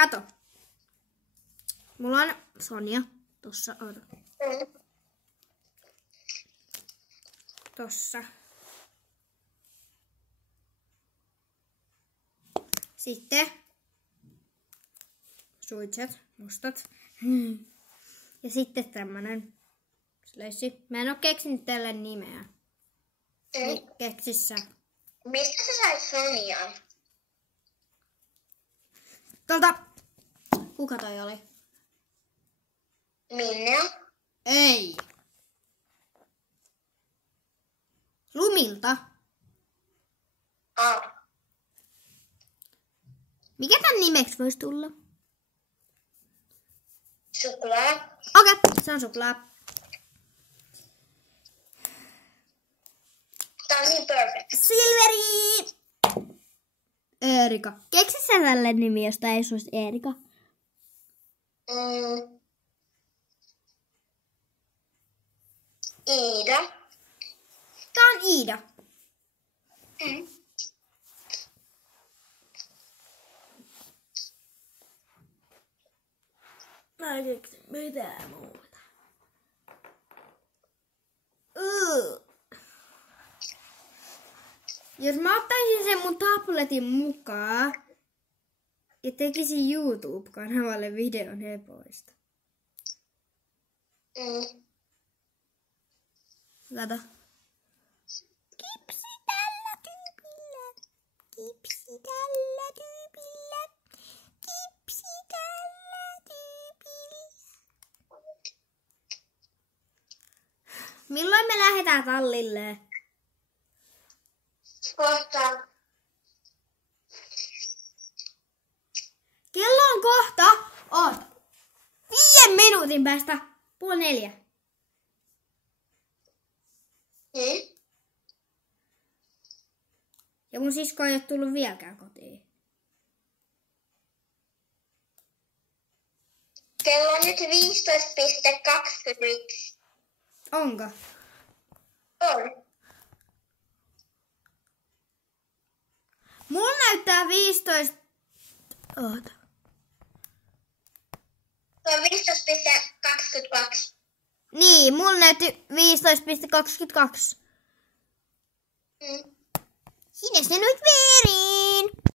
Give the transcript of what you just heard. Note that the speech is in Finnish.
Kato. Mulla on Sonja. Tossa, oota. Tossa. Sitten suitset, mustat. Ja sitten tämmönen slössi. Mä en oo keksinyt tälle nimeä. Keksissä. Mistä sä sait Sonjan? Kuka toi oli? Minne? Ei. Lumilta. Mikä tän nimeksi voisi tulla? Suklaa. Okei, se on suklaa. Tää on niin perfect. Silveri! Eerika. Keksi sä tälle nimi, josta ei olisi Eerika? Iida. Tää on Iida. Mä en keksi mitään muuta. Jos mä ottaisin sen mun tabletin mukaan ja tekisin YouTube-kanavalle videon hepoista. Kato. Kipsi tällä tyypillä. Kipsi tällä tyypillä. Kipsi tällä tyypillä. Milloin me lähdetään tallille? Kohta. Kello on kohta. 5 minuutin päästä. 3:30. Ja mun sisko ei ole tullut vieläkään kotiin. Kello on nyt 15.21. Onko? On. Mulla näyttää 15. Oota. Se on 15.22. Niin, mulla näytti 15.22. Sinne se nyt vierin.